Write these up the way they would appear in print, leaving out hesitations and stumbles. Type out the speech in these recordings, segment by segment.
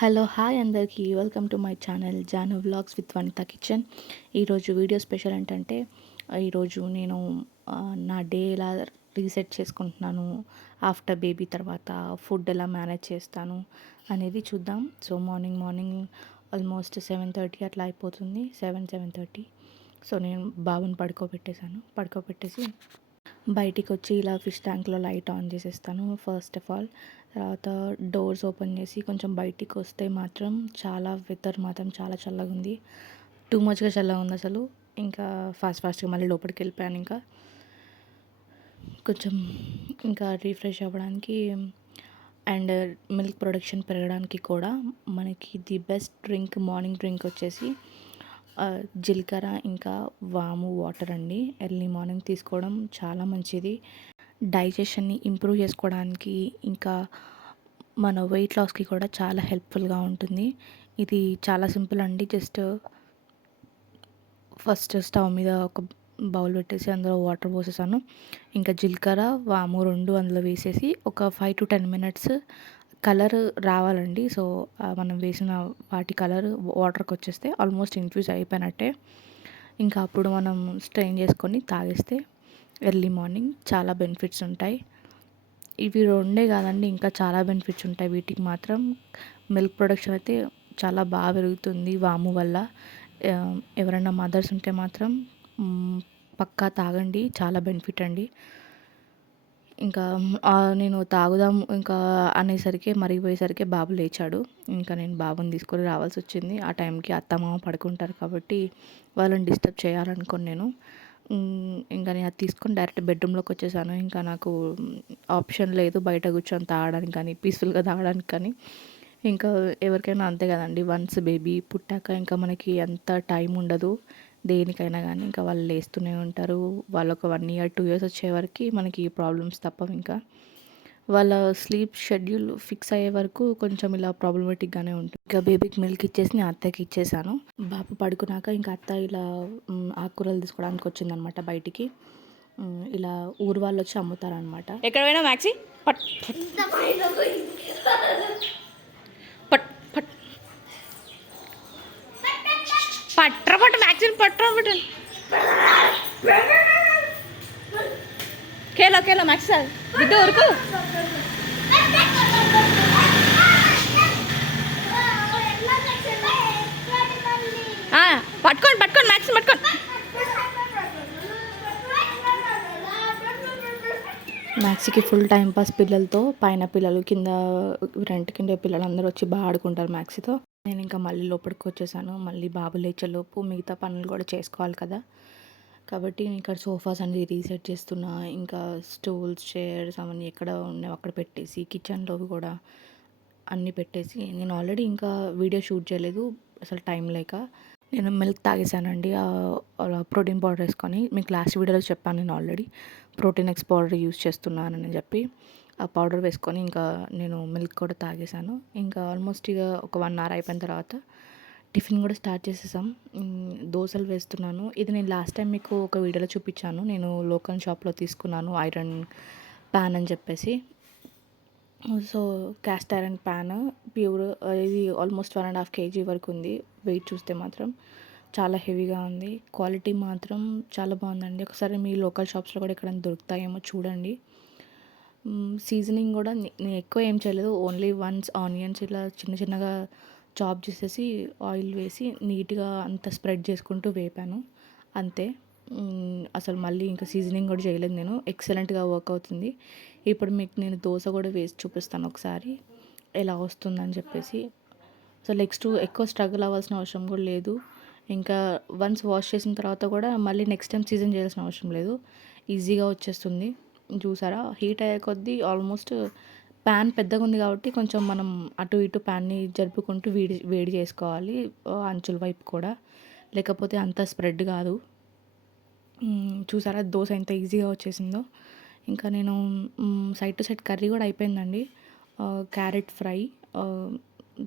Hello hi అందరికీ welcome to my channel Janu vlogs with Vanitha kitchen. ఈరోజు video special ఏంటంటే ఈరోజు నేను నా డే ఎలా రీసెట్ చేసుకుంటున్నాను, ఆఫ్టర్ బేబీ తర్వాత ఫుడ్ ఎలా మేనేజ్ చేస్తాను అనేది చూద్దాం. సో మార్నింగ్ ఆల్మోస్ట్ 7:30 అట్లా అయిపోతుంది, 7:30. సో నేను బాబుని పడుకోబెట్టేసి బయటికి వచ్చి ఇలా ఫిష్ ట్యాంక్లో లైట్ ఆన్ చేసేస్తాను ఫస్ట్ ఆఫ్ ఆల్. తర్వాత డోర్స్ ఓపెన్ చేసి కొంచెం బయటికి వస్తే మాత్రం వెదర్ మాత్రం చాలా చల్లగా ఉంది, టూ మచ్గా చల్లగా ఉంది అసలు. ఇంకా ఫాస్ట్గా మళ్ళీ లోపలికి వెళ్ళిపోయాను. కొంచెం ఇంకా రీఫ్రెష్ అవ్వడానికి అండ్ మిల్క్ ప్రొడక్షన్ పెరగడానికి కూడా మనకి ది బెస్ట్ మార్నింగ్ డ్రింక్ వచ్చేసి జీలకర్ర ఇంకా వాము వాటర్ అండి. ఎర్లీ మార్నింగ్ తీసుకోవడం చాలా మంచిది, డైజెషన్ని ఇంప్రూవ్ చేసుకోవడానికి ఇంకా మన వెయిట్ లాస్కి కూడా చాలా హెల్ప్ఫుల్గా ఉంటుంది. ఇది చాలా సింపుల్ అండి. ఫస్ట్ స్టవ్ మీద ఒక బౌల్ పెట్టేసి అందులో వాటర్ పోసేసాను. ఇంకా జీలకర్ర వాము రెండు అందులో వేసేసి ఒక 5 to 10 minutes కలర్ రావాలండి. సో మనం వేసిన వాటి కలర్ వాటర్కి వచ్చేస్తే ఆల్మోస్ట్ ఇన్ఫ్యూజ్ అయిపోయినట్టే. ఇంకా అప్పుడు మనం స్ట్రెయిన్ చేసుకొని తాగేస్తే ఎర్లీ మార్నింగ్ చాలా బెనిఫిట్స్ ఉంటాయి. ఇవి రెండే కాదండి, ఇంకా చాలా బెనిఫిట్స్ ఉంటాయి వీటికి మాత్రం. మిల్క్ ప్రొడక్షన్ అయితే చాలా బాగా పెరుగుతుంది వాము వల్ల. ఎవరైనా మదర్స్ ఉంటే మాత్రం పక్కా తాగండి, చాలా బెనిఫిట్ అండి. ఇంకా నేను తాగుదాం ఇంకా అనేసరికి మరిగిపోయేసరికి బాబు లేచాడు. ఇంకా నేను బాబుని తీసుకొని రావాల్సి వచ్చింది. ఆ టైంకి అత్తమామ పడుకుంటారు కాబట్టి వాళ్ళని డిస్టర్బ్ చేయాలనుకోని నేను ఇంకా నేను అది తీసుకొని డైరెక్ట్ బెడ్రూమ్లోకి వచ్చేసాను. ఇంకా నాకు ఆప్షన్ లేదు బయట కూర్చొని తాగడానికి కానీ, పీస్ఫుల్గా తాగడానికి కానీ. ఇంకా ఎవరికైనా అంతే కదండి, వన్స్ బేబీ పుట్టాక ఇంకా మనకి అంత టైం ఉండదు దేనికైనా కానీ. ఇంకా వాళ్ళు లేస్తూనే ఉంటారు. వాళ్ళొక 1 year 2 years వచ్చే వరకు మనకి ప్రాబ్లమ్స్ తప్పవు. ఇంకా వాళ్ళ స్లీప్ షెడ్యూల్ ఫిక్స్ అయ్యే వరకు కొంచెం ఇలా ప్రాబ్లమేటిక్గానే ఉంటుంది. ఇంకా బేబీకి మిల్క్ ఇచ్చేసి నేను అత్తకి ఇచ్చేసాను. బాబు పడుకున్నాక ఇంకా అత్త ఇలా ఆకుకూరలు తీసుకోవడానికి వచ్చిందనమాట బయటికి. ఇలా ఊరు వాళ్ళు వచ్చి అమ్ముతారనమాట. ఎక్కడ పోయినా మ్యాక్సీ పట్ పట్ పట్ పట్ర పట్టు మ్యాక్సీని పట్ర పట్టు కేలో మ్యాక్సీ సార్ బిడ్డ ఊరుకు. పట్టుకోండి మ్యాక్సీని పట్టుకోండి. మ్యాక్సీకి ఫుల్ టైం పాస్ పిల్లలతో, పైన పిల్లలు కింద రెంట్ కింద పిల్లలు అందరూ వచ్చి బాగా ఆడుకుంటారు మ్యాక్సీతో. నేను ఇంకా మళ్ళీ లోపలికి వచ్చేసాను. మళ్ళీ బాబు లేచేలోపు మిగతా పనులు కూడా చేసుకోవాలి కదా, కాబట్టి నేను ఇక్కడ సోఫాస్ అన్ని రీసెట్ చేస్తున్నా. ఇంకా స్టూల్స్ చైర్స్ అవన్నీ ఎక్కడ ఉన్నాయో అక్కడ పెట్టేసి కిచెన్లో కూడా అన్నీ పెట్టేసి నేను ఆల్రెడీ ఇంకా వీడియో షూట్ చేయలేదు అసలు టైం లేక. నేను మిల్క్ తాగేసానండి ప్రోటీన్ పౌడర్ వేసుకొని. మీకు లాస్ట్ వీడియోలో చెప్పాను నేను already protein X powder use చేస్తున్నానని చెప్పి. ఆ పౌడర్ వేసుకొని ఇంకా నేను మిల్క్ కూడా తాగేసాను. ఇంకా ఆల్మోస్ట్ ఇక ఒక 1 hour అయిపోయిన తర్వాత టిఫిన్ కూడా స్టార్ట్ చేసేసాం. దోశలు వేస్తున్నాను. ఇది నేను లాస్ట్ టైం మీకు ఒక వీడియోలో చూపించాను. నేను లోకల్ షాప్లో తీసుకున్నాను ఐరన్ ప్యాన్ అని చెప్పేసి. So cast iron pan pure, ఇది ఆల్మోస్ట్ 1.5 kg వరకు ఉంది. వెయిట్ చూస్తే మాత్రం చాలా హెవీగా ఉంది. క్వాలిటీ మాత్రం చాలా బాగుందండి. ఒకసారి మీ లోకల్ షాప్స్లో కూడా ఎక్కడైనా దొరుకుతాయేమో చూడండి. సీజనింగ్ కూడా నేను ఎక్కువ ఏం చేయలేదు, ఓన్లీ వన్స్ ఆనియన్స్ ఇలా చిన్నగా చాప్ చేసేసి ఆయిల్ వేసి నీట్గా అంతా స్ప్రెడ్ చేసుకుంటూ వేపాను అంతే. అసలు మళ్ళీ ఇంకా సీజనింగ్ కూడా చేయలేదు నేను. ఎక్సలెంట్గా వర్క్ అవుతుంది. ఇప్పుడు మీకు నేను దోశ కూడా వేసి చూపిస్తాను ఒకసారి ఎలా వస్తుందని చెప్పేసి. సో ఎక్కువ స్ట్రగుల్ అవ్వాల్సిన అవసరం కూడా లేదు. ఇంకా వన్స్ వాష్ చేసిన తర్వాత కూడా మళ్ళీ నెక్స్ట్ టైం సీజన్ చేయాల్సిన అవసరం లేదు, ఈజీగా వచ్చేస్తుంది. చూసారా, హీట్ అయ్యే కొద్దీ ఆల్మోస్ట్ ప్యాన్ పెద్దగా ఉంది కాబట్టి కొంచెం మనం అటు ఇటు ప్యాన్ని జరుపుకుంటూ వేడి చేసుకోవాలి అంచుల వైపు కూడా, లేకపోతే అంత స్ప్రెడ్ కాదు. చూసారా దోశ ఎంత ఈజీగా వచ్చేసిందో. ఇంకా నేను సైడ్ టు సైడ్ కర్రీ కూడా అయిపోయిందండి. క్యారెట్ ఫ్రై,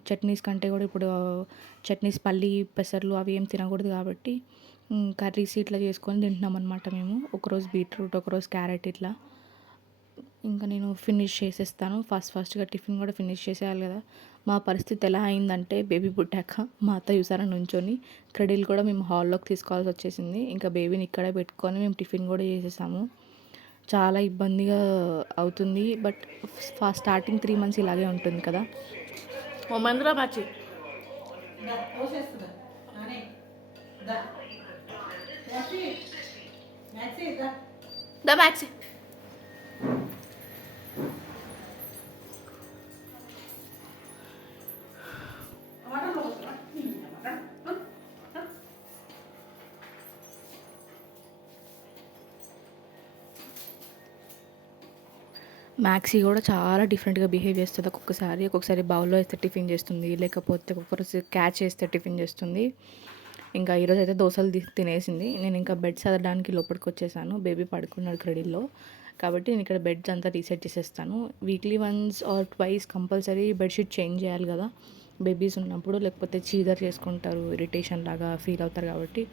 చట్నీస్ కంటే కూడా ఇప్పుడు చట్నీస్ పల్లి పెసర్లు అవి ఏం తినకూడదు కాబట్టి కర్రీస్ ఇట్లా చేసుకొని తింటున్నాం అనమాట మేము. ఒకరోజు బీట్రూట్, ఒకరోజు క్యారెట్ ఇట్లా. ఇంకా నేను ఫినిష్ చేసేస్తాను. ఫాస్ట్‌గా టిఫిన్ కూడా ఫినిష్ చేసేయాలి కదా! మా పరిస్థితి ఎలా అయిందంటే బేబీ పుట్టాక మా అత్త చూసారా నుంచొని క్రెడిల్ కూడా మేము హాల్లోకి తీసుకోవాల్సొచ్చేసింది. ఇంకా బేబీని ఇక్కడే పెట్టుకొని మేము టిఫిన్ కూడా చేసేసాము. చాలా ఇబ్బందిగా అవుతుంది. బట్ స్టార్టింగ్ 3 మంత్స్ ఇలాగే ఉంటుంది కదా! మహేంద్ర మ్యాక్సీ దా మ్యాక్సీ మ్యాక్సీ కూడా చాలా డిఫరెంట్‌గా బిహేవ్ చేస్తది ఒక్కొక్కసారి బౌల్‌లో ఏస్తే టిఫిన్ చేస్తుంది. లేకపోతే ఒక్కొక్కరోజు క్యాచ్ చేస్తే టిఫిన్ చేస్తుంది. ఇంకా ఈరోజైతే దోసలు తినేసింది. నేను ఇంకా బెడ్ సదరడానికి లోపలికొచ్చేసాను. బేబీ పడుకున్నాడు క్రెడిల్‌లో. కాబట్టి నేను ఇక్కడ బెడ్స్ అంతా రీసెట్ చేసేస్తాను. Weekly once or twice compulsory bedsheet change చేయాలి కదా! బేబీస్ ఉన్నప్పుడు. లేకపోతే చీదర్ చేసుకుంటారు. ఇరిటేషన్ లాగా ఫీల్ అవుతారు కాబట్టి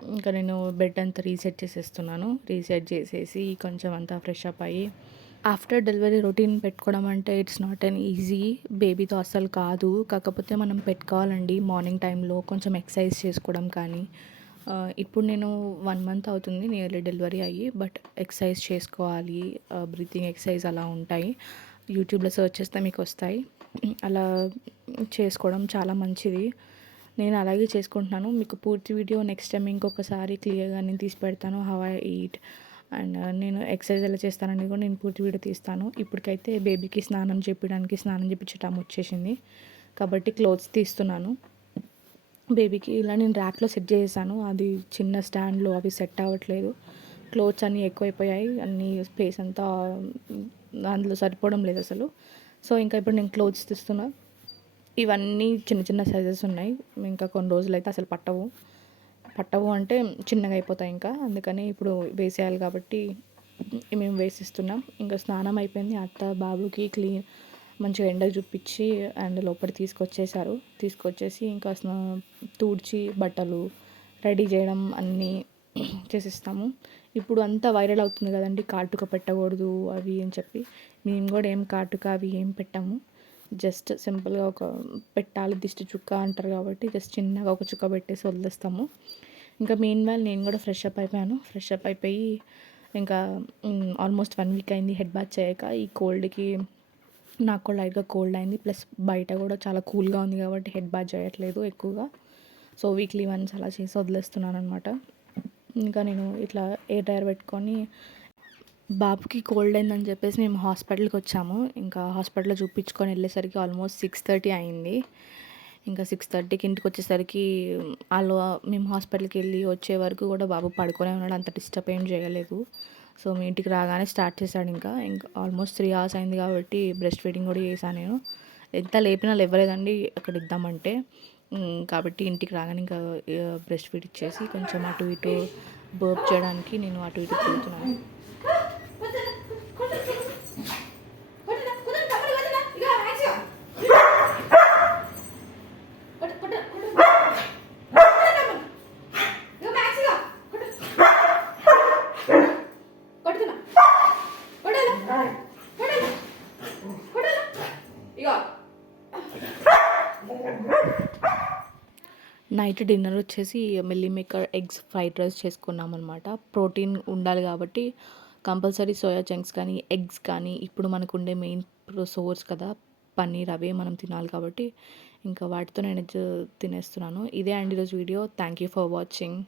ఇంకా నేను బెడ్ అంతా రీసెట్ చేసేస్తున్నాను. రీసెట్ చేసేసి కొంచెం అంతా ఫ్రెష్ అప్ అయ్యి ఆఫ్టర్ డెలివరీ రొటీన్ పెట్టుకోవడం అంటే ఇట్స్ నాట్ ఎన్ ఈజీ. బేబీతో అస్సలు కాదు. కాకపోతే మనం పెట్టుకోవాలండి. మార్నింగ్ టైంలో కొంచెం ఎక్సర్సైజ్ చేసుకోవడం కానీ ఇప్పుడు నేను 1 మంత్ అవుతుంది నియర్లీ డెలివరీ అయ్యి. బట్ ఎక్సర్సైజ్ చేసుకోవాలి. బ్రీతింగ్ ఎక్సర్సైజ్ అలా ఉంటాయి. యూట్యూబ్లో సెర్చ్ చేస్తే మీకు వస్తాయి. అలా చేసుకోవడం చాలా మంచిది. నేను అలాగే చేసుకుంటున్నాను. మీకు పూర్తి వీడియో నెక్స్ట్ టైం ఇంకొకసారి క్లియర్‌గా నేను తీసి పెడతాను. హౌ ఐ ఈట్ అండ్ నేను ఎక్సర్సైజ్ ఎలా చేస్తాననేది కూడా నేను పూర్తి వీడియో తీస్తాను. ఇప్పటికైతే బేబీకి స్నానం చేపించే టైం వచ్చేసింది. కాబట్టి క్లోత్స్ తీస్తున్నాను. బేబీకి ఇలా నేను ర్యాక్‌లో సెట్ చేసేసాను. అది చిన్న స్టాండ్‌లో అవి సెట్ అవ్వట్లేదు. క్లోత్స్ అన్నీ ఎక్కువైపోయాయి. అన్నీ స్పేస్ అంతా అందులో సరిపోవడం లేదు అసలు. సో ఇంకా ఇప్పుడు నేను క్లోత్స్ తీస్తున్నా. ఇవన్నీ చిన్న సైజెస్ ఉన్నాయి. ఇంకా కొన్ని రోజులైతే అసలు పట్టవు అంటే చిన్నగా అయిపోతాయి ఇంకా. అందుకని ఇప్పుడు వేసేయాలి కాబట్టి మేము వేసిస్తున్నాం. ఇంకా స్నానం అయిపోయింది. అత్త బాబుకి మంచిగా ఎండకు చూపించి అండ్ లోపలికి తీసుకొచ్చేసి ఇంకా తుడిచి బట్టలు రెడీ చేయడం అన్నీ చేసిస్తాము. ఇప్పుడు అంతా వైరల్ అవుతుంది కదండి, కాటుక పెట్టకూడదు అవి అని చెప్పి. మేము కూడా ఏం కాటుక అవి ఏం పెట్టాము. జస్ట్ సింపుల్గా ఒక పెట్టాలి దిష్టి చుక్క అంటారు కాబట్టి జస్ట్ చిన్నగా ఒక చుక్క పెట్టేసి వదిలేస్తాము. ఇంకా మీన్వైల్ నేను కూడా ఫ్రెష్ అప్ అయిపోయి ఇంకా ఆల్మోస్ట్ 1 వీక్ అయింది హెడ్ బాత్ చేయక. ఈ కోల్డ్కి నాకు కూడా లైట్గా కోల్డ్ అయింది. ప్లస్ బయట కూడా చాలా కూల్గా ఉంది కాబట్టి హెడ్ బాత్ చేయట్లేదు ఎక్కువగా. సో వీక్లీ వన్స్ అలా చేసి వదిలేస్తున్నాను అనమాట. ఇంకా నేను ఇట్లా ఎయిర్ డ్రైయర్ పెట్టుకొని బాబుకి కోల్డ్ అయిందని చెప్పేసి మేము హాస్పిటల్కి వచ్చాము. ఇంకా హాస్పిటల్లో చూపించుకొని వెళ్ళేసరికి ఆల్మోస్ట్ 6:30 అయింది. ఇంకా 6:30కి ఇంటికి వచ్చేసరికి మేము హాస్పిటల్కి వెళ్ళి వచ్చే వరకు కూడా బాబు పడుకొనే ఉన్నాడు. అంత డిస్టర్బ్ ఏం చేయలేదు. సో మీ ఇంటికి రాగానే స్టార్ట్ చేశాడు. ఇంకా ఆల్మోస్ట్ 3 hours అయింది కాబట్టి బ్రెస్ట్ ఫీడింగ్ కూడా చేశాను నేను. ఎంత లేపినా లేవలేదండి అక్కడ ఇద్దామంటే. కాబట్టి ఇంటికి రాగానే ఇంకా బ్రెస్ట్ ఫీడ్ ఇచ్చేసి కొంచెం అటు ఇటు బర్ప్ చేయడానికి నేను అటు ఇటు తిరుగుతున్నాను. నైట్ డిన్నర్ వచ్చేసి meal maker eggs fried rice చేసుకున్నాం అనమాట. ప్రోటీన్ ఉండాలి కాబట్టి కంపల్సరీ సోయా చంక్స్ కానీ ఎగ్స్ కానీ ఇప్పుడు మనకు ఉండే మెయిన్ సోర్స్ కదా పన్నీర్, అవే మనం తినాలి కాబట్టి ఇంకా వాటితో నేను తినేస్తున్నాను. ఇదే అండి ఈరోజు video. Thank you for watching.